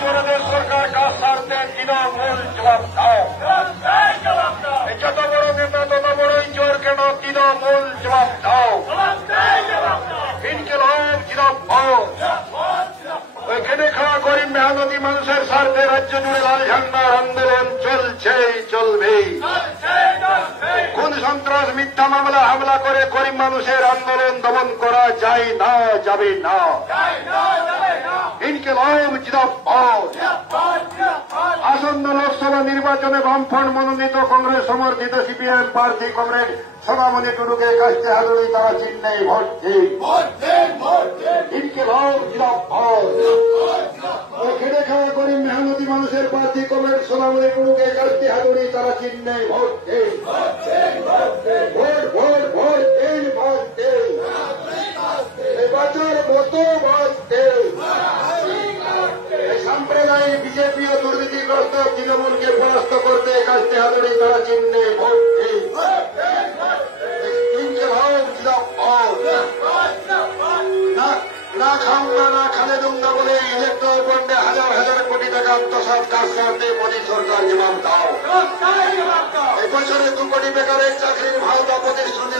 চোরদের সরকার কাজ ছাড়তে তৃণমূল জবাব দাও। যত বড় নেতা তত বড়ই চোর কেন, তৃণমূল জবাব দাও। ইনকিলাব জিন্দাবাদ। ওই খেটে খাওয়া গরিব মেহনতি মানুষের স্বার্থে রাজ্য জুড়ে লাল ঝান্ডার আন্দোলন চলছেই চলবেই। কোন সন্ত্রাস মিথ্যা মামলা হামলা করে গরিব মানুষের আন্দোলন দমন করা যায় না, যাবে না। ইনকিলাব জিন্দাবাদ। আসন্ন লোকসভা নির্বাচনে বামফ্রন্ট মনোনীত কংগ্রেস সমর্থিত সিপিএম প্রার্থী কমরেড সোনামণি টুডুকে কাস্তে হাতুড়ি তারা চিহ্নেই ভোট দিন। ইনকিলাব জিন্দাবাদ। খেটে খাওয়া গরিব মেহনতি মানুষের প্রার্থী কমরেড সোনামণি টুডুকে কাস্তে হাতুড়ি তারা চিহ্নেই ভোট দিন। ভোট ভোট ভোট দিন, ভোট দিন। এবারের মতো ভোট দিন। সাম্প্রদায়িক বিজেপি ও দুর্নীতিগ্রস্ত তৃণমূলকে পরাস্ত করতে কাস্তে হাতুড়ি তারা চিহ্নে ভোট দিন। না খাউঙ্গা না খালে দুঙ্গা বলে ইলেকট্রাল বন্ডে হাজার হাজার কোটি টাকা আত্মসাৎ কাজ করতে মোদী সরকার জবাব দাও। এই বছরে 2 কোটি বেকারের চাকরির ভাওতা প্রতিশ্রুতি